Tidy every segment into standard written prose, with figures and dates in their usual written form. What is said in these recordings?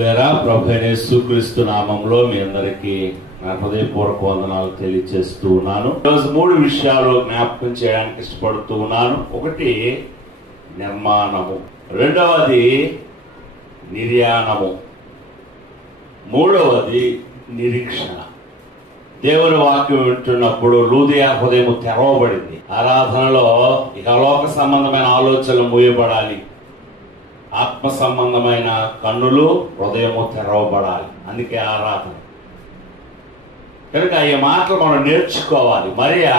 లేరా ప్రభువైన యేసుక్రీస్తు నామంలో మీ అందరికీ నా హృదయపూర్వక వందనాలు తెలియజేస్తూ ఉన్నాను. ఈరోజు 3 విషయాలు జ్ఞాపకం చేయడానికి ఇష్టపడుతూ ఉన్నాను. ఒకటి నిర్మాణము, రెండవది నిర్యాణము, మూడవది నిరీక్షణ. దేవుని వాక్యం వింటున్నప్పుడు లూదియా హృదయం తెరవబడింది. ఆరాధనలో ఇహలోక సంబంధమైన ఆలోచనలు మూయబడాలి, ఆత్మ సంబంధమైన కన్నులు హృదయము తెరవబడాలి. అందుకే ఆరాధన. కనుక ఈ మాటలు మనం నేర్చుకోవాలి. మరియా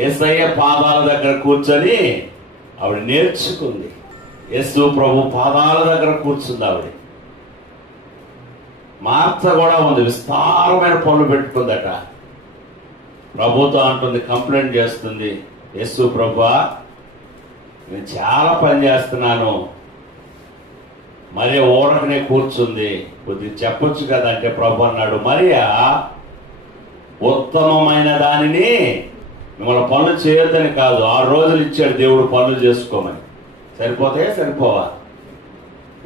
యేసయ్య పాదాల దగ్గర కూర్చొని ఆవిడ నేర్చుకుంది. యేసు ప్రభు పాదాల దగ్గర కూర్చుంది ఆవిడ. మార్త కూడా ఉంది, విస్తారమైన పనులు పెట్టుకుందట. ప్రభుతో అంటుంది, కంప్లైంట్ చేస్తుంది, యేసు ప్రభువా నేను చాలా పని చేస్తున్నాను, మరి ఊరకనే కూర్చుంది, కొద్దిగా చెప్పొచ్చు కదా అంటే ప్రభు అన్నాడు, మరియా ఉత్తమమైన దానిని మిమ్మల్ని పనులు చేయొద్దని కాదు, 6 రోజులు ఇచ్చాడు దేవుడు పనులు చేసుకోమని. సరిపోతాయా? సరిపోవా?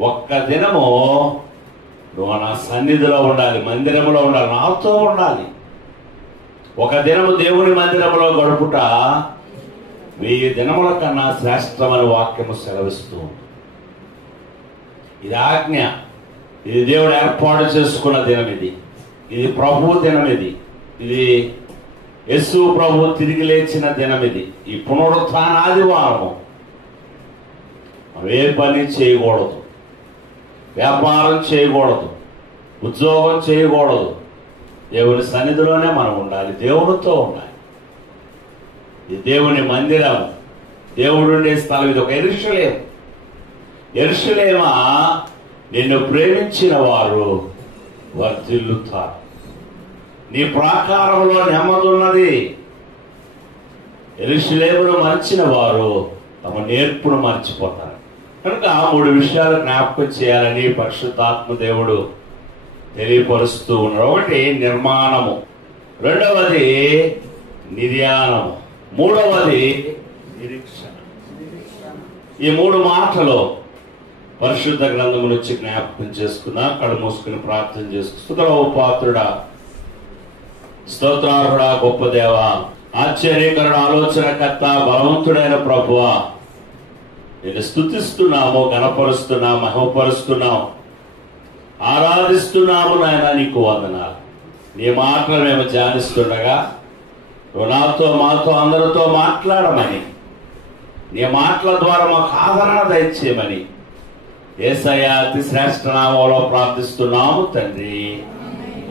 ఒక్క దినము నువ్వు నా సన్నిధిలో ఉండాలి, మందిరంలో ఉండాలి, నాతో ఉండాలి. ఒక దినము దేవుని మందిరంలో గడుపుట 1000 దినముల కన్నా శ్రేష్టమైన వాక్యము సెలవిస్తూ. ఇది ఆజ్ఞ. ఇది దేవుడు ఏర్పాటు చేసుకున్న దినం. ఇది ప్రభు దినం. ఇది యేసు ప్రభు తిరిగి లేచిన దినం. ఈ పునరుత్థాన ఆదివారము. మనం ఏ పని చేయకూడదు, వ్యాపారం చేయకూడదు, ఉద్యోగం చేయకూడదు. దేవుని సన్నిధిలోనే మనం ఉండాలి, దేవునితో ఉండాలి. ఇది దేవుని మందిరం, దేవుడు ఉండే స్థలం. ఇది ఒక యెరూషలేము. యెరూషలేమా, నిన్ను ప్రేమించిన వారు వర్ధిల్లుతారు. నీ ప్రాకారంలో నెమ్మదున్నది. యెరూషలేమును మరిచిన వారు తమ నేర్పును మర్చిపోతారు. కనుక 3 విషయాలు జ్ఞాపకం చేయాలని పరిశుద్ధాత్మ దేవుడు తెలియపరుస్తూ ఉన్నారు. ఒకటి నిర్మాణము, రెండవది నిర్యాణము, మూడవది నిరీక్షణ. ఈ 3 మాటలు పరిశుద్ధ గ్రంథం నుంచి జ్ఞాపకం చేసుకున్నా. కళ్ళు మూసుకుని ప్రార్థన చేసుకున్నా. పాత్రుడా, స్తోత్రార్హుడా, గొప్ప దేవ, ఆశ్చర్యకరుడు, ఆలోచనకర్త, బలవంతుడైన ప్రభువా, నేను స్తుతిస్తున్నాము, గణపరుస్తున్నాము, మహిమపరుస్తున్నాము, ఆరాధిస్తున్నాము. నాయన నీకు వందనాలు. నీ మాటలు మేము ధ్యానిస్తుండగా నువ్వు నాతో, మాతో, అందరితో మాట్లాడమని, నీ మాటల ద్వారా మాకు ఆదరణ దయచేయమని యేసయ్య అతి శ్రేష్ఠ నామంలో ప్రార్థిస్తున్నాము తండ్రి,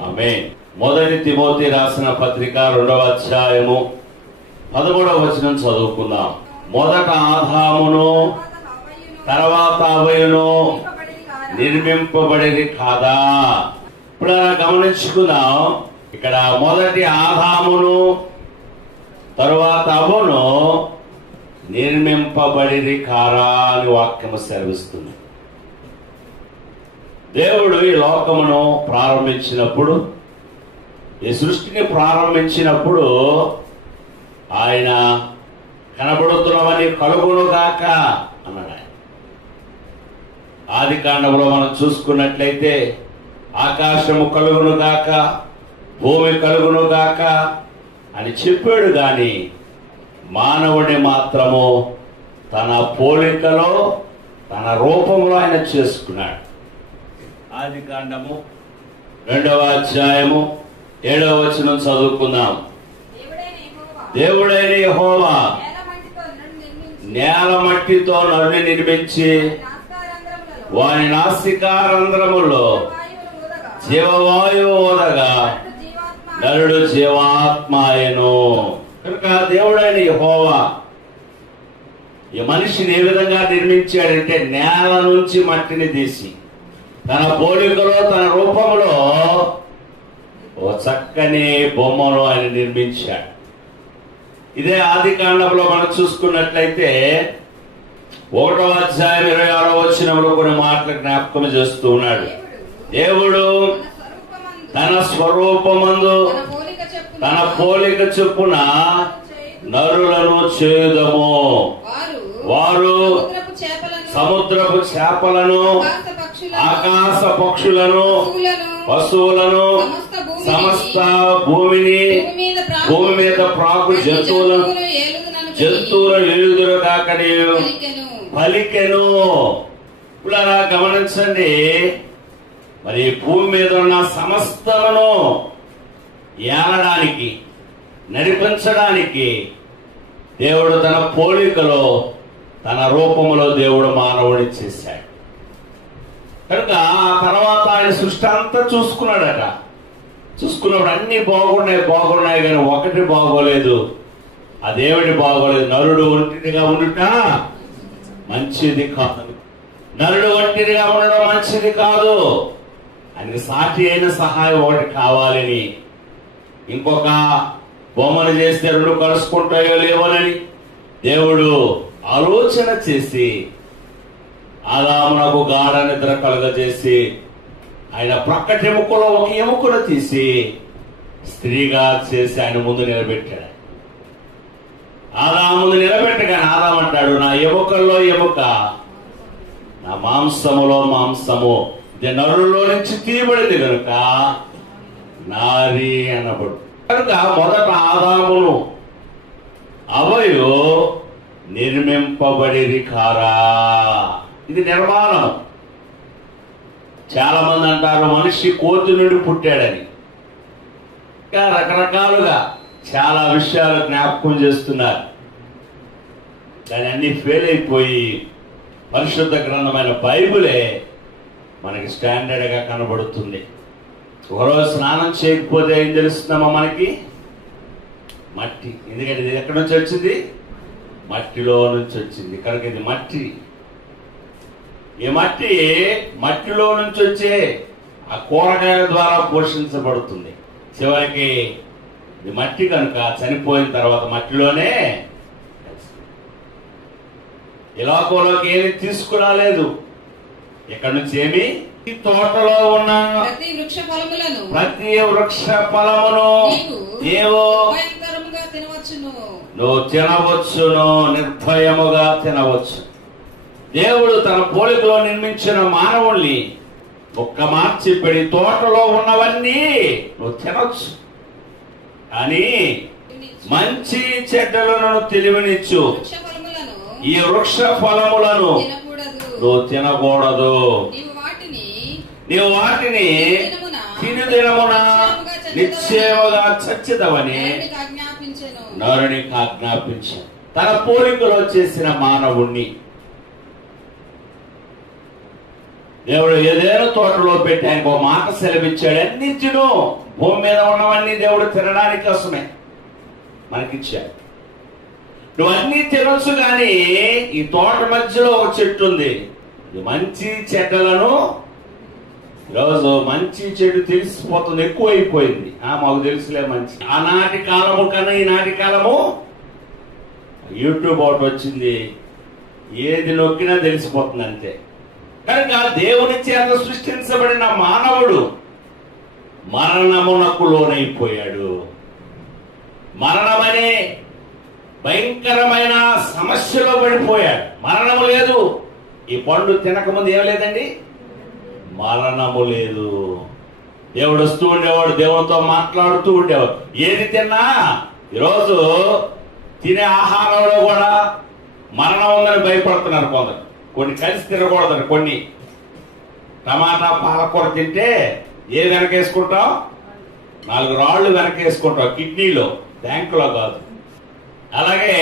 ఆమేన్. 1 తిమోతి రాసిన పత్రిక 2వ అధ్యాయము 13వ వచనం చదువుకుందాం. మొదట ఆదామును తర్వాత హవ్వయును నిర్మింపబడిరి కాదా? ఇప్పుడు గమనించుకుందాం. ఇక్కడ మొదటి ఆదామును తరువాత హవ్వను నిర్మింపబడిరి కారా అని వాక్యము సెలవిస్తుంది. దేవుడు ఈ లోకమును ప్రారంభించినప్పుడు, ఈ సృష్టిని ప్రారంభించినప్పుడు ఆయన కనబడుతున్నవన్నీ కలుగునుగాక అన్నాడు. ఆయన ఆది కాండంలో మనం చూసుకున్నట్లయితే ఆకాశము కలుగునుగాక, భూమి కలుగునుగాక అని చెప్పాడు. గాని మానవుడిని మాత్రము తన పోలికలో, తన రూపంలో ఆయన చేసుకున్నాడు. ఆది కాండము 2వ అధ్యాయము 7వ వచనం చదువుకుందాం. దేవుడైన యెహోవా నేల మట్టితో నరుని నిర్మించి వాని నాసికారంధ్రములో జీవవాయువు ఊదగా నరుడు జీవాత్మాయను. కనుక దేవుడైన యెహోవా ఈ మనిషిని ఏ విధంగా నిర్మించాడంటే, నేల నుంచి మట్టిని తీసి తన పోలికలో, తన రూపంలో ఓ చక్కని బొమ్మను ఆయన నిర్మించాడు. ఇదే ఆది కాండంలో మనం చూసుకున్నట్లయితే 1వ అధ్యాయం 26వ వచనంలో కొన్ని మాటలు జ్ఞాపకం చేస్తూ ఉన్నాడు. దేవుడు తన స్వరూపమందు తన పోలిక చొప్పున నరులను చేయుదము. వారు సముద్రపు చేపలను, ఆకాశ పక్షులను, పశువులను, సమస్త భూమిని, భూమి మీద ప్రాకు జంతువులను ఏలుదురు కాకని పలికెను. ఇప్పుడు అలా గమనించండి. మరి భూమి మీద ఉన్న సమస్తలను ఏలడానికి, నడిపించడానికి దేవుడు తన పోలికలో, తన రూపంలో దేవుడు మానవుడిని చేశాడు. కనుక ఆ తర్వాత ఆయన సృష్టి అంతా చూసుకున్నాడట. చూసుకున్నప్పుడు అన్ని బాగున్నాయి కానీ ఒకటి బాగోలేదు. ఆ దేవుడి బాగోలేదు. నరుడు ఒంటిగా ఉండుట మంచిది కాదు. నరుడు ఒంటిగా ఉండడం మంచిది కాదు. ఆయనకి సాటి అయిన సహాయం ఒకటి కావాలని, ఇంకొక బొమ్మను చేస్తే రెండు కలుసుకుంటాయో లేవోనని దేవుడు ఆలోచన చేసి ఆదామునకు గాఢ నిద్ర కలుగజేసి ఆయన ప్రక్కటి ఎముకలో ఒక ఎముకను తీసి స్త్రీగా చేసి ఆయన ముందు నిలబెట్టాడు. ఆదాము ముందు నిలబెట్టగానే ఆదాము అంటాడు, నా ఎముకల్లో ఎముక, నా మాంసములో మాంసము, ఇది నరుల్లో నుంచి తీయబడింది కనుక నారి అనబడు. కనుక మొదట ఆదామును అవయు నిర్మింపబడిరి కారా. ఇది నిర్మాణం. చాలా మంది అంటారు మనిషి కోతి నుండి పుట్టాడని. ఇంకా రకరకాలుగా చాలా విషయాలు జ్ఞాపకం చేస్తున్నారు. దాని అన్ని ఫెయిల్ అయిపోయి పరిశుద్ధ గ్రంథమైన బైబిలే మనకి స్టాండర్డ్ గా కనబడుతుంది. ఒకరోజు స్నానం చేయకపోతే ఏం తెలుస్తుందమ్మా మనకి? మట్టి. ఎందుకంటే ఇది ఎక్కడి నుంచి వచ్చింది? మట్టిలో నుంచి వచ్చింది. కనుక ఇది మట్టి. ఈ మట్టిలో నుంచి వచ్చే ఆ కూరగాయల ద్వారా పోషించబడుతుంది. చివరికి ఇది మట్టి కనుక చనిపోయిన తర్వాత మట్టిలోనే ఈ లోకంలోకి ఏమి తీసుకురాలేదు. ఇక్కడ నుంచి ఏమి? ఈ తోటలో ఉన్న ప్రతి వృక్ష ఫలమును నువ్వు తినవచ్చును, నిర్భయముగా తినవచ్చు. దేవుడు తన పోలికలో నిర్మించిన మానవుల్ని ఒక్క మాట చెప్పాడు, తోటలో ఉన్నవన్నీ నువ్వు తినొచ్చు, కానీ మంచి చెడ్డలను తెలివినిచ్చు. ఈ వృక్ష ఫలములను నువ్వు తినకూడదు. నీవు వాటిని తిని దినమున నిశ్చయముగా చచ్చితవని నరునికి ఆజ్ఞాపించాను. తన పోలికలో చేసిన మానవుణ్ణి దేవుడు ఏదైనా తోటలో పెట్టి ఆయనకు ఒక మాట సెలవిచ్చాడు. అన్ని తిను, భూమి మీద ఉన్నవన్నీ దేవుడు తినడానికి కోసమే మనకిచ్చాడు. నువ్వు అన్ని తినొచ్చు, కానీ ఈ తోట మధ్యలో ఒక చెట్టు ఉంది. ఇది మంచి చెడ్డలను ఈరోజు మంచి చెడు తెలిసిపోతుంది, ఎక్కువైపోయింది. మాకు తెలుసులే మంచి. ఆనాటి కాలము కన్నా ఈనాటి కాలము యూట్యూబ్ ఒకటి వచ్చింది, ఏది నొక్కినా తెలిసిపోతుంది అంతే. కనుక దేవుని చేత సృష్టించబడిన మానవుడు మరణమునకు లోనైపోయాడు. మరణమనే భయంకరమైన సమస్యలో పడిపోయాడు. మరణము లేదు. ఈ పండు తినకముందు ఏం లేదండి? మరణము లేదు. దేవుడు వస్తూ ఉండేవాడు, దేవుడితో మాట్లాడుతూ ఉండేవాడు. ఏది తిన్నా ఈరోజు తినే ఆహారంలో కూడా మరణం ఉందని భయపడుతున్నారు కొందరు. కొన్ని కలిసి తినకూడదని. కొన్ని టమాటా పాలకూర తింటే ఏ వెనకేసుకుంటాం? 4 రాళ్లు వెనకేసుకుంటాం కిడ్నీలో, బ్యాంకులో కాదు. అలాగే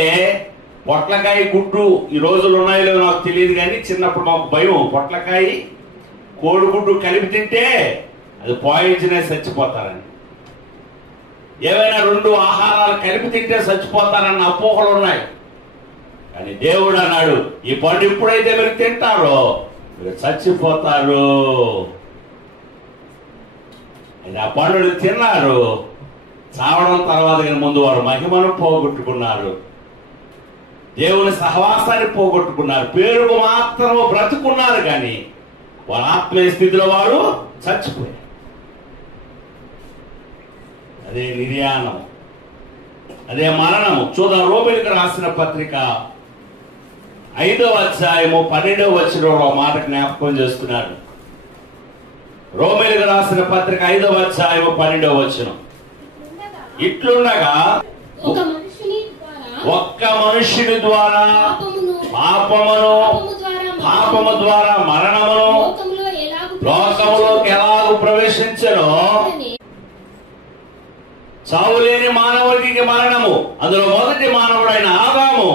పొట్లకాయ గుడ్డు ఈ రోజులు ఉన్నాయో నాకు తెలియదు, కానీ చిన్నప్పుడు మాకు భయం. పొట్లకాయ కోడిగుడ్డు కలిపి తింటే అది పాయిజనే చచ్చిపోతారని. ఏవైనా 2 ఆహారాలు కలిపి తింటే చచ్చిపోతారన్న అపోహలు ఉన్నాయి. కానీ దేవుడు అన్నాడు, ఈ పండు ఎప్పుడైతే మీరు తింటారో మీరు చచ్చిపోతారు. ఆ పండుని తిన్నారు, చావడం తర్వాత ముందు వారు మహిమను పోగొట్టుకున్నారు, దేవుని సహవాసాన్ని పోగొట్టుకున్నారు. పేరుకు మాత్రం బ్రతుకున్నారు, కానీ వారి ఆత్మీయ స్థితిలో వారు చచ్చిపోయారు. అదే నిర్యాణం, అదే మరణము. చూద్దాం, రోమీయులకు రాసిన పత్రిక 5వ అధ్యాయము 12వ వచనంలో మాట జ్ఞాపకం చేస్తున్నాడు. రోమీయులకు రాసిన పత్రిక 5వ అధ్యాయం 12వ వచనం. ఇట్లుండగా ఒక్క మనుష్యుని ద్వారా పాపము ద్వారా మరణమును లోకములోకి ఎలాగూ ప్రవేశించెనో, చావులేని మానవుడికి మరణము, అందులో మొదటి మానవుడైన ఆదాము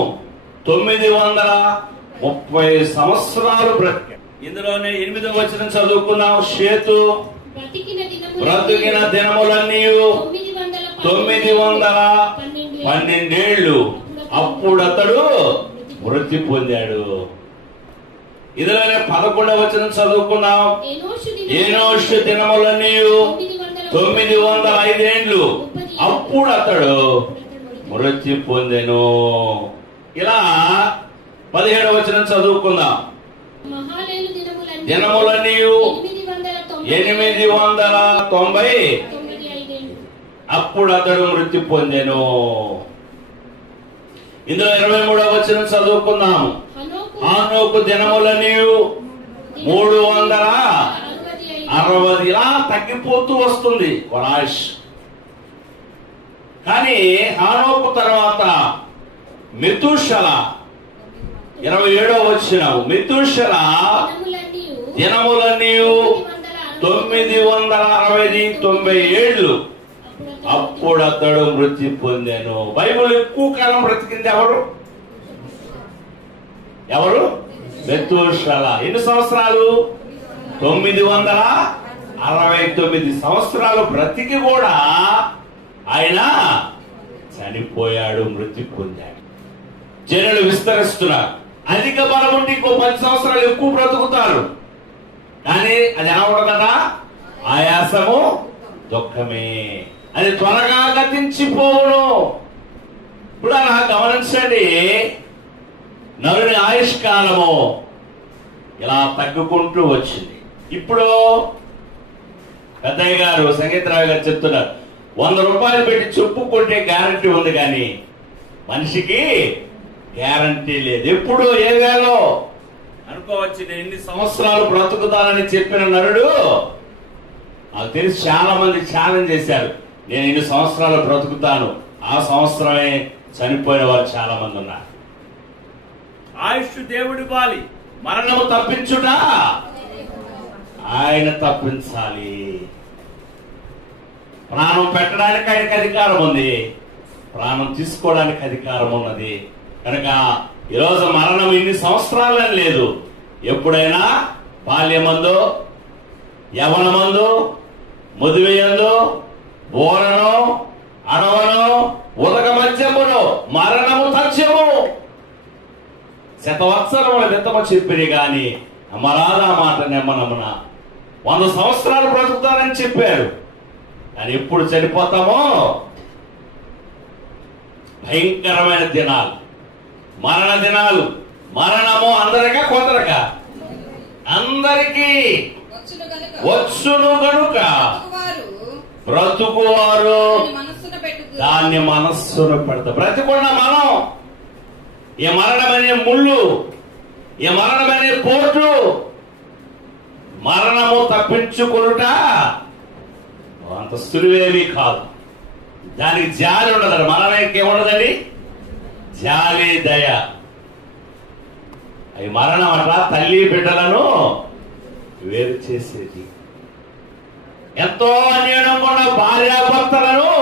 930 సంవత్సరాలు బ్రతికాడు. ఇందులోనే 8వ వచనం చదువుకున్నాం. షేతు బ్రతికిన దినములన్నీ 912 ఏళ్ళు, అప్పుడు అతడు మృతి పొందాడు. ఇందులోనే 11వ వచనం చదువుకున్నాం. ఏనోషు దినములన్నీ 905 ఏళ్ళు, అప్పుడు అతడు మృతి పొందెను. ఇలా 17వ వచనం చదువుకుందాం. దినములన్నీ 890, అప్పుడు అతడు మృతి పొందెను. ఇందులో 23వ వచనం చదువుకుందాము. హనోకు దినములన్నీ 360, ఇలా తగ్గిపోతూ వస్తుంది వాళ్ళ ఆయుష్. కానీ హనోకు తర్వాత మెతూషల 27వ వచనం. మెతూషల దినములన్నీ 960 ఏళ్ళు, అప్పుడు అతడు మృతి పొందాను. బైబిల్ ఎక్కువ కాలం బ్రతికింది ఎవరు? మెతూషల. ఎన్ని సంవత్సరాలు? 969 సంవత్సరాలు బ్రతికి కూడా ఆయన చనిపోయాడు, మృతి పొందాడు. జనులు విస్తరిస్తున్నారు. అధిక బలం ఉండి ఇంకో 10 సంవత్సరాలు ఎక్కువ బ్రతుకుతారు. కానీ అది ఎలా ఉండదట? ఆయాసము, దుఃఖమే. అది త్వరగా గతించిపోవును. ఇప్పుడు అలా గమనించండి, నరుని ఆయుష్కాలము ఇలా తగ్గుకుంటూ వచ్చింది. ఇప్పుడు పెద్దయ్య గారు, సంగీతరావు గారు చెప్తున్నారు, 100 రూపాయలు పెట్టి చెప్పుకుంటే గ్యారంటీ ఉంది, కానీ మనిషికి గ్యారంటీ లేదు. ఎప్పుడు ఏ వేలో అనుకోవచ్చు. నేను ఎన్ని సంవత్సరాలు బ్రతుకుతానని చెప్పిన నరుడు, నాకు తెలిసి చాలా మంది ఛాలెంజ్ చేశారు, నేను ఇన్ని సంవత్సరాలు బ్రతుకుతాను. ఆ సంవత్సరమే చనిపోయిన వారు చాలా మంది ఉన్నారు. ఆయుష్ దేవుడి బాలి, మరణము తప్పించుట ఆయన తప్పించాలి. ప్రాణం పెట్టడానికి ఆయనకు అధికారం ఉంది, ప్రాణం తీసుకోవడానికి అధికారం ఉన్నది. కనుక ఈరోజు మరణం ఇన్ని సంవత్సరాలని లేదు. ఎప్పుడైనా బాల్యమందు, యవనమందు, ముదివేయందు, బోరను, అడవను, ఉదక మధ్యమును మరణము తథ్యము. శతవత్సరముల విత్తము చెప్పిరి గాని నమ్మరాదా మాట నెమ్మనమున. 100 సంవత్సరాలు బ్రతుకుతారని చెప్పారు, కానీ ఎప్పుడు చనిపోతామో భయంకరమైన దినాలు, మరణ దినాలు. మరణము అందరికా కొందరకా? అందరికీ వచ్చును గనుక బ్రతుకువారు దాన్ని మనస్సును పెడతారు. బ్రతికున్న మనం ఈ మరణమనే ముళ్ళు, ఈ మరణమనే పోటు, మరణము తప్పించుకునుట అంత సులువేమీ కాదు. దానికి జాలి ఉండదు. మరణానికి ఏముండదండి? జాలి, దయ. అవి మరణం అట్లా తల్లి బిడ్డలను వేరు చేసేది. ఎంతో అన్యాయంగా ఉన్న భార్యాభర్తలను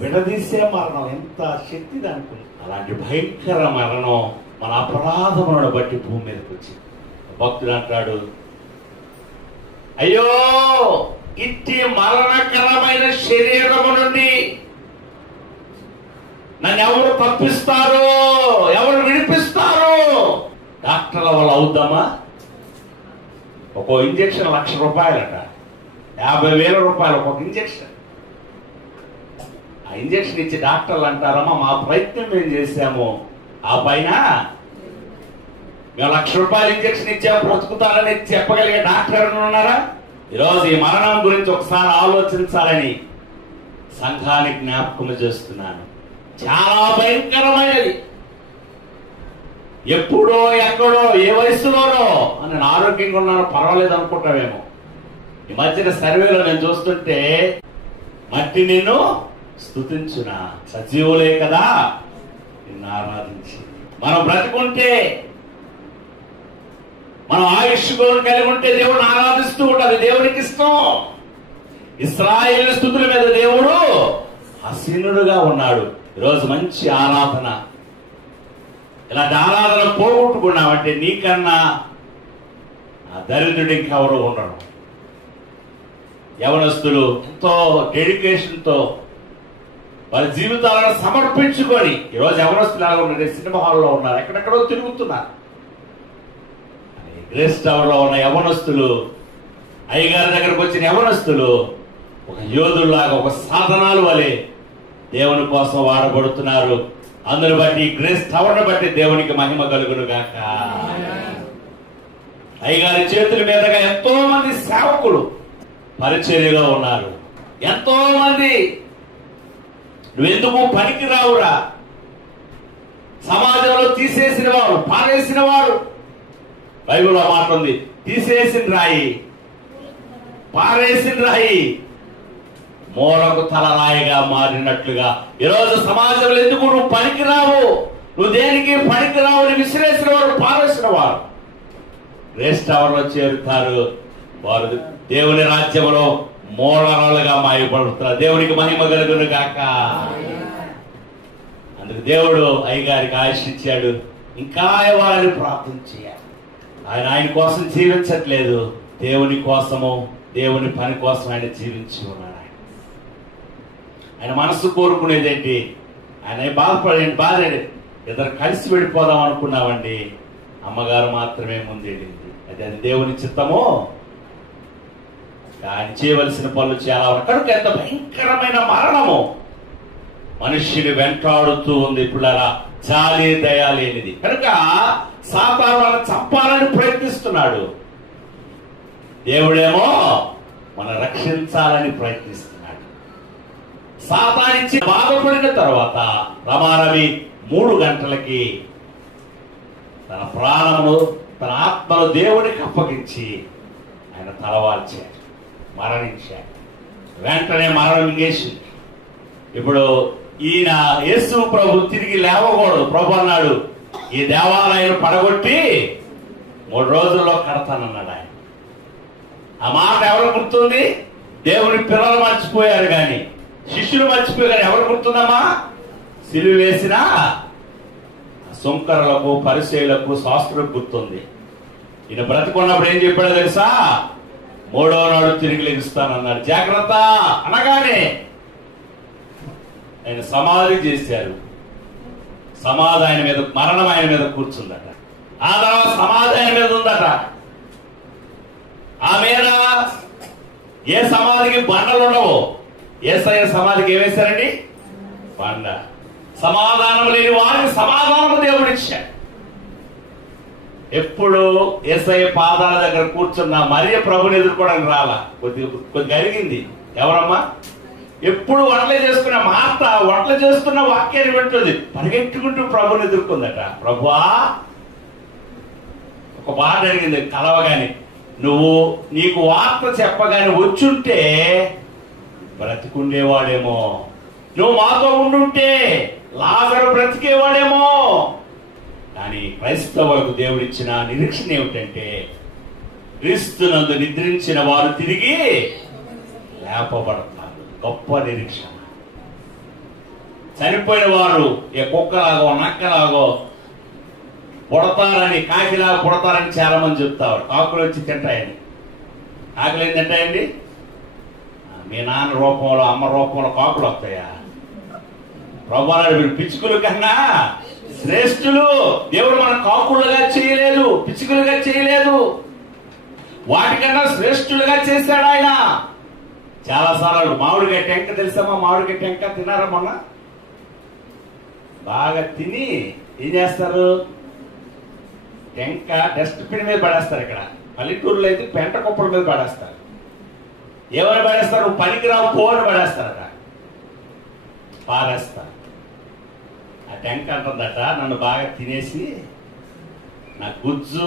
విడదీసే మరణం. ఎంత శక్తి దానికి. అలాంటి భయంకర మరణం మన అపరాధములను బట్టి భూమి మీదకి వచ్చింది. భక్తుడు అంటాడు, అయ్యో ఇట్టి మరణకరమైన శరీరము నుండి నన్ను ఎవరు తప్పిస్తారు, ఎవరు విడిపిస్తారు? డాక్టర్ల వల్ల అవుద్దామా? ఒక్కో ఇంజక్షన్ 1,00,000 రూపాయలట, 50,000 రూపాయలు ఒక్కొక్క ఇంజక్షన్. ఆ ఇంజక్షన్ ఇచ్చి డాక్టర్లు అంటారమ్మా, మా ప్రయత్నం మేము చేశాము, ఆ పైన మేము 1,00,000 రూపాయలు ఇంజక్షన్ ఇచ్చాము, బ్రతుకుతారని చెప్పగలిగే డాక్టర్ ఉన్నారా? ఈరోజు ఈ మరణం గురించి ఒకసారి ఆలోచించాలని సంఘానికి జ్ఞాపకం చేస్తున్నాను. చాలా భయంకరమైనది. ఎప్పుడో, ఎక్కడో, ఏ వయసులోనో నేను ఆరోగ్యంగా ఉన్నాను పర్వాలేదు అనుకుంటామేమో, ఈ మధ్యన సర్వేలో నేను చూస్తుంటే మట్టి నిన్ను స్తుతించునా, సజీవులే కదా నిన్ను ఆరాధించి. మనం బ్రతికుంటే, మనం ఆయుష్ కలిగి ఉంటే దేవుడిని ఆరాధిస్తూ ఉండాలి. దేవునికి ఇష్టం. ఇశ్రాయేలు స్తుతుల మీద దేవుడు ఆసీనుడుగా ఉన్నాడు. ఈరోజు మంచి ఆరాధన. ఇలాంటి ఆరాధన పోగొట్టుకున్నామంటే నీకన్నా ఆ దరిద్రుడు ఇంకెవరు ఉండరు. యవనస్తులు ఎంతో డెడికేషన్తో వారి జీవితాలను సమర్పించుకొని, ఈరోజు యవనస్తులు ఎలా ఉన్నారు? సినిమా హాల్లో ఉన్నారు, ఎక్కడెక్కడో తిరుగుతున్నారు. గ్రేస్ టవర్ లో ఉన్న యవనస్తులు, అయ్యగారి దగ్గరకు వచ్చిన యవనస్తులు ఒక యోధుల్లాగా, ఒక సాధనాలు వలె దేవుని కోసం వాడబడుతున్నారు. అందుని బట్టి గ్రేస్ టవర్ బట్టి దేవునికి మహిమ కలుగును గాక. అయ్యగారి చేతుల మీదుగా ఎంతో మంది సేవకులు పరిచర్యలో ఉన్నారు. ఎంతో మంది నువ్వెందుకు పనికి రావురా, సమాజంలో తీసేసిన వారు, పారేసిన వారు. బైబిల్లో మాట ఉంది, తీసేసిన రాయి, పారేసిన రాయి మూలకు తలరాయిగా మారినట్లుగా ఈరోజు సమాజంలో ఎందుకు నువ్వు పనికిరావు, నువ్వు దేనికి పనికిరావు అని విసిరేసిన వారు, పారేసిన వారు గ్రేస్ టవర్ లో చేరుతారు. వారు దేవుని రాజ్యంలో మూలరాలుగా మాయపడుతున్నారు. దేవునికి మహిమ కలుగును గాక. అందుకు దేవుడు అయ్యగారికి ఆయుష్ ఇచ్చాడు. ఇంకా వారిని ప్రార్థన చేయాలి. ఆయన కోసం జీవించట్లేదు, దేవుని కోసము, దేవుని పని కోసం ఆయన జీవించి ఉన్నాడు. ఆయన మనసు కోరుకునేదేంటి? ఆయన బాధపడేది ఇద్దరు కలిసి వెళ్ళిపోదాం అనుకున్నామండి, అమ్మగారు మాత్రమే ముందెళ్ళింది. అది దేవుని చిత్తము. ఆయన చేయవలసిన పనులు చాలా కనుక ఎంత భయంకరమైన మరణము మనుష్యుని వెంటాడుతూ ఉంది. ఇప్పుడు అలా జాలి దయ లేనిది కనుక సాతాను వాళ్ళని చంపాలని ప్రయత్నిస్తున్నాడు. దేవుడేమో మనం రక్షించాలని ప్రయత్నిస్తున్నాడు. సాతానిచ్చి బాధపడిన తర్వాత రమారవి 3 గంటలకి తన ప్రాణమును, తన ఆత్మను దేవునికి అప్పగించి ఆయన తలవాల్చాడు, మరణించాడు. వెంటనే మరణం ఇంగేసింది. ఇప్పుడు ఈయన యేసు ప్రభు తిరిగి లేవకూడదు. ప్రభు అన్నాడు, ఈ దేవాలయం పడగొట్టి 3 రోజుల్లో కడతానన్నాడు ఆయన. ఆ మాట ఎవరు గుర్తుంది? దేవుని పిల్లలు మర్చిపోయారు కానీ, శిష్యులు మర్చిపోయారు. ఎవరు గుర్తుందమ్మా? సిలువ వేసిన సుంకరులకు, పరిసయ్యులకు, శాస్త్రులకు గుర్తుంది. ఈయన బ్రతికున్నప్పుడు ఏం చెప్పాడో తెలుసా? 3వ నాడు తిరిగి లెగుస్తానన్నాడు. జాగ్రత్త అనగానే ఆయన సమాధి చేశారు. సమాధి ఆయన మీద, మరణం ఆయన మీద కూర్చుందట. ఆ తర్వాత సమాధి ఆయన మీద ఉందట. ఆ మీద ఏ సమాధికి బండలు ఉండవు. యేసయ్య సమాధికి ఏమేశారండి? బండ. సమాధానం లేని వారికి సమాధానం దేవుడిచ్చాడు. ఎప్పుడు యేసయ్య పాదాల దగ్గర కూర్చున్న మరియ ప్రభుని ఎదుర్కోవడానికి రాలా, కొద్ది జరిగింది. ఎవరమ్మా? ఎప్పుడు వంటలు చేసుకున్న మార్త వంటలు చేసుకున్న వాక్యాన్ని వింటుంది, పరిగెట్టుకుంటూ ప్రభుని ఎదుర్కొందట. ప్రభువా, ఒక మాట అడిగింది కలవగానే, నువ్వు నీకు వార్త చెప్పగానే వచ్చుంటే బ్రతికుండేవాడేమో, నువ్వు మాతో ఉండుంటే లాజరు బ్రతికేవాడేమో. కానీ క్రైస్తవులకు దేవుడిచ్చిన నిరీక్షణ ఏమిటంటే, క్రీస్తునందు నిద్రించిన వారు తిరిగి లేపబడతారు. గొప్ప నిరీక్షణ. చనిపోయిన వారు ఏ కుక్కలాగో నక్కలాగో పుడతారని, కాకిలాగా పుడతారని చాలా మంది చెప్తారు. కాకులు వచ్చి తింటాయని. కాకులు ఏం తింటాయండి? మీ నాన్న రూపంలో, అమ్మ రూపంలో కాకులు వస్తాయా? ప్రభువాడు వీళ్ళు పిచ్చుకల కన్నా శ్రేష్ఠులు. దేవుడు మన కాకులుగా చేయలేదు, పిచ్చుకలుగా చేయలేదు, వాటికన్నా శ్రేష్ఠులుగా చేశాడు ఆయన. చాలా సార్లు మామిడికాయ టెంక తెలుసమ్మా? మామిడికాయ టెంక తిన్నారా? మొన్న బాగా తిని ఏం చేస్తారు? టెంక డస్ట్బిన్ మీద పడేస్తారు. ఇక్కడ పల్లెటూరులో అయితే పెంట కుప్పల మీద పడేస్తారు. ఏమని పడేస్తారు? పనికిరావు పో అని పడేస్తారట, పారేస్తారు. ఆ టెంక అంటుందట, నన్ను బాగా తినేసి నా గుజ్జు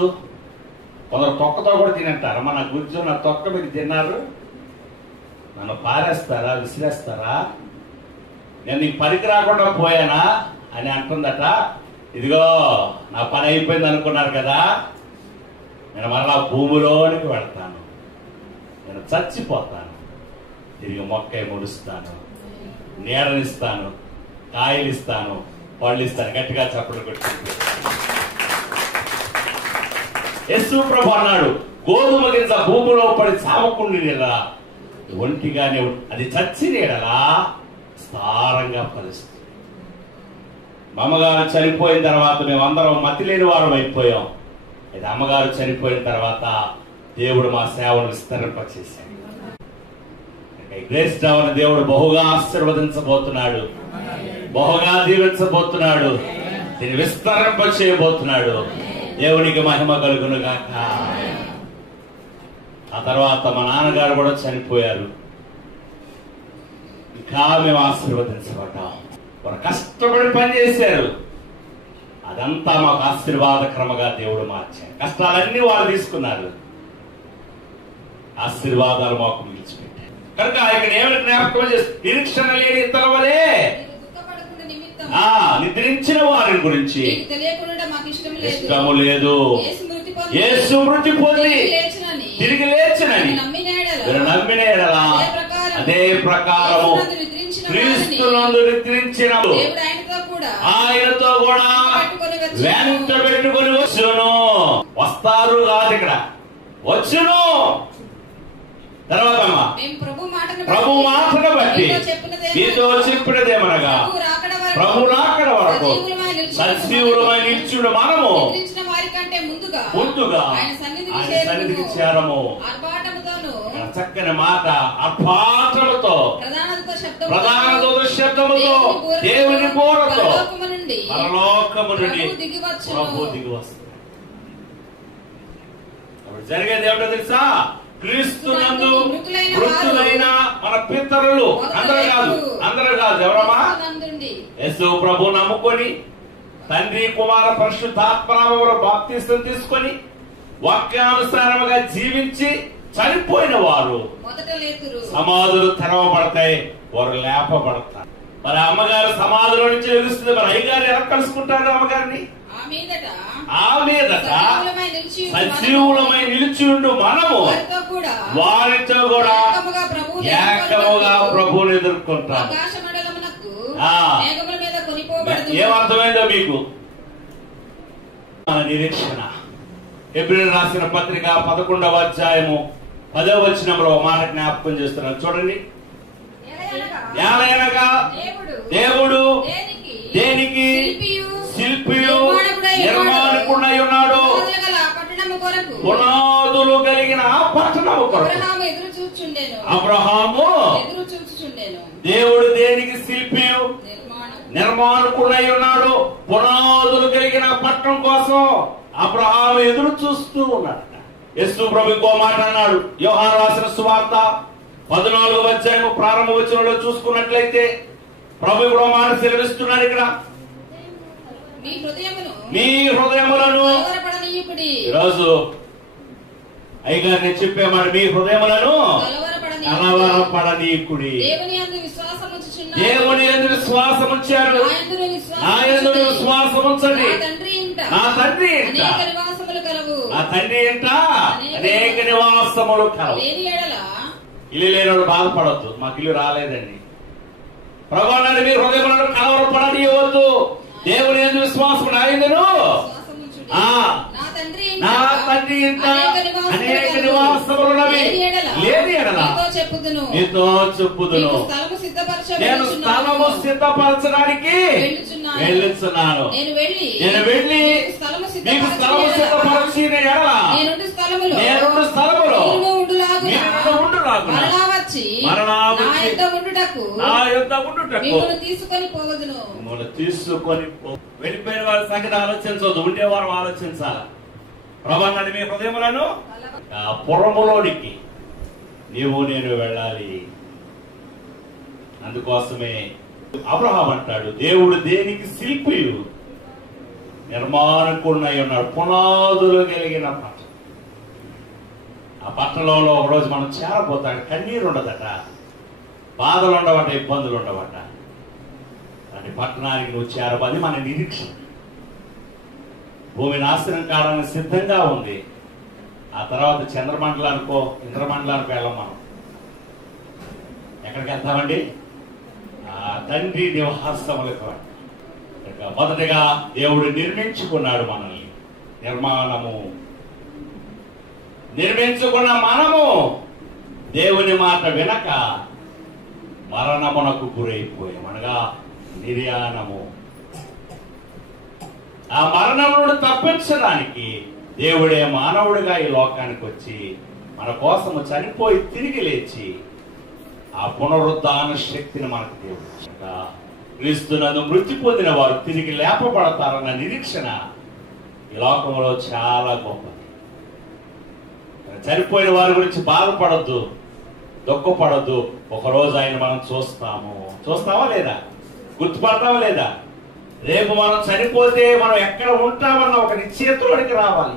కొందరు తొక్కతో కూడా తినంటారు. మన కూర్చొని నా తొక్క మీరు తిన్నారు, నన్ను పారేస్తారా, విసిరేస్తారా, నేను నీకు పనికి రాకుండా పోయానా అని అంటుందట. ఇదిగో నా పని అయిపోయింది అనుకున్నారు కదా, నేను మరలా భూమిలోనికి వెళ్తాను, నేను చచ్చిపోతాను, తిరిగి మొక్క ముడుస్తాను, నీడనిస్తాను, కాయలు ఇస్తాను, పళ్ళు ఇస్తాను. గట్టిగా చప్పట్లు కొట్టుకుంటూ యేసు ప్రభు అన్నాడు, గోధుమ గింజ భూమిలో పడి చావకుండా ఒంటిగానే అది చచ్చి నీడలా స్థారంగా ఫలిస్తుంది. మా అమ్మగారు చనిపోయిన తర్వాత మేమందరం మతి లేని వారం అయిపోయాం. ఇది అమ్మగారు చనిపోయిన తర్వాత దేవుడు మా సేవను విస్తరింపచేశాడు. గ్రేస్ డౌన్ దేవుడు బహుగా ఆశీర్వదించబోతున్నాడు, బహుగా దీవించబోతున్నాడు, దీన్ని విస్తరింప చేయబోతున్నాడు. దేవునికి మహిమ కలుగును గాక. ఆ తర్వాత మా నాన్నగారు కూడా చనిపోయారు. ఇంకా మేము ఆశీర్వదించబడ్డాం. వారు కష్టపడి పనిచేశారు. అదంతా మాకు ఆశీర్వాదక్రమగా దేవుడు మార్చాడు. కష్టాలన్నీ వాళ్ళు తీసుకున్నారు, ఆశీర్వాదాలు మాకు మిగిల్చిపెట్టారు. కనుక ఇక్కడ ఏమైనా జ్ఞాపకం చేస్తారు, నిరీక్షణ లేని ఇతర వలే నిద్రించిన వారి గురించి ఇష్టము లేదు. యేసు మృతి పొంది తిరిగి లేచినని నమ్మిన ఎడలా అదే ప్రకారము క్రీస్తునందు నిద్రించిన ఆయనతో కూడా వెంట పెట్టుకుని వచ్చును. వస్తారు కాదు, ఇక్కడ వచ్చును. తర్వాత ప్రభు మాటను బట్టి మీతో చెప్పినదేమనగా, ప్రభు రాకడ వరకు సజీవులమై నిల్చుండు మనము ముందుగా ఆయన సన్నిధికి చేరము. చక్కని మాట, అర్పాటముతో ప్రధాన శబ్దముతో దేవుని బోరతో పరలోకము నుండి ప్రభు దిగి వస్తాడు. జరిగేది ఏమిటో తెలుసా? క్రీస్తునందు మృతులైన మన పితరులు, అందరూ కాదు ఎవరమ్మా? యేసు ప్రభు నమ్ముకొని తండ్రి కుమార పరిశుద్ధాత్మనామములో బాప్తిసం తీసుకొని వాక్యానుసారముగా జీవించి చనిపోయిన వారు సమాధులు తెరవబడతాయి, వారు లేపబడతారు. మరి అమ్మగారు సమాధిలో నుంచి వెలుస్తుంది. మరి అయ్యగారు ఎలా కలుసుకుంటారు అమ్మగారిని? ఆ మీదట సజీవులమై నిలిచిండు మనము వారితో కూడా ఏకముగా ప్రభువుని ఎదుర్కొంటాము. ఏమర్థమైందో మీకు? నిరీక్షణ. హెబ్రీయులకు రాసిన పత్రిక 11వ అధ్యాయము 10వ వచనంలో మాట జ్ఞాపకం చేస్తున్నాను, చూడండి. ఏలయనగా దేవుడు దేనికి శిల్పియు నిర్మాణకుడై ఉన్నాడు, పునాదులు కలిగిన పట్టణము కొరకు. అబ్రహాము దేవుడు దేనికి శిల్పియు నిర్మాణకుడై ఉన్నాడు, పునాదులు కలిగిన పట్టణం కోసం అబ్రహాము ఎదురు చూస్తూ ఉన్నాడు. యేసు ప్రభు ఇంకో మాట అన్నాడు, యోహాను రాసిన సువార్త 14వ అధ్యాయము ప్రారంభ వచనంలో చూసుకున్నట్లయితే ప్రభు కూడా మాట సెలవిస్తున్నాడు. ఇక్కడ మీ హృదయములను, ఈరోజు అయ్యగారిని చెప్పే మాట, మీ హృదయములను కలవరపడనీకుడి. దేవుని యందు విశ్వాసం ఉంచారు, నా యందు విశ్వాసం ఉంచండి. నా తండ్రి ఇంట అనేక నివాసములు కలవు. ఇల్లు లేనివాడు బాధపడద్దు, మాకు ఇల్లు రాలేదండి. ప్రభు అన్నాడు, మీ హృదయములను కలవరపడనివ్వద్దు. దేవుని యందు విశ్వాసం నాయందును నా తండ్రి ఇంట అనేక నివాసములున్నవి, లేని ఎడల నీతో చెప్పుదును. నేను స్థలము సిద్ధపరచడానికి వెళ్ళుచున్నాను. నేను వెళ్ళి మీకు స్థలము సిద్ధపరచిన ఎడల నేనుండు స్థలములో మీరు ఉండులాగున మరలా తీసుకొని వెళ్ళిపోయిన వారి సంగతి ఆలోచించవద్దు, ఉండేవారు ఆలోచించాల. ప్రభు అన్నాడు, మీ హృదయములను పురములోనికి నీవు నేను వెళ్ళాలి. అందుకోసమే అబ్రహాం అంటాడు, దేవుడు దేనికి శిల్పియు నిర్మాణకుడై ఉన్నాడు, పునాదులు కలిగిన పట్టణం. ఆ పట్టణంలో ఒకరోజు మనం చేరపోతాడు, కన్నీరు ఉండదట, బాధలు ఉండవట, ఇబ్బందులు ఉండవట. అంటే పట్టణానికి నువ్వు చేరబోది మన నిరీక్షణ. భూమి నాశనం కావడానికి సిద్ధంగా ఉంది. ఆ తర్వాత చంద్రమండలానికో ఇంద్రమండలానికో వెళ్ళం మనం. ఎక్కడికి వెళ్తామండి? ఆ తండ్రి నివాసములకు. మొదటగా దేవుడు నిర్మించుకున్నాడు మనల్ని. నిర్మించుకున్న మనము దేవుని మాట వినక మరణమునకు గురైపోయాం, అనగా నిర్యాణము. ఆ మరణమును తప్పించడానికి దేవుడే మానవుడిగా ఈ లోకానికి వచ్చి మన కోసము చనిపోయి తిరిగి లేచి ఆ పునరుద్ధాన శక్తిని మనకు దేవుడు. క్రీస్తునందు మృతి పొందిన వారు తిరిగి లేపబడతారన్న నిరీక్షణ ఈ లోకంలో చాలా గొప్పది. చనిపోయిన వారి గురించి బాధపడద్దు, దుఃఖపడద్దు. ఒకరోజు ఆయన మనం చూస్తావా లేదా? గుర్తుపడతావా లేదా? రేపు మనం చనిపోతే మనం ఎక్కడ ఉంటామన్న ఒక నిశ్చయితలోనికి రావాలి.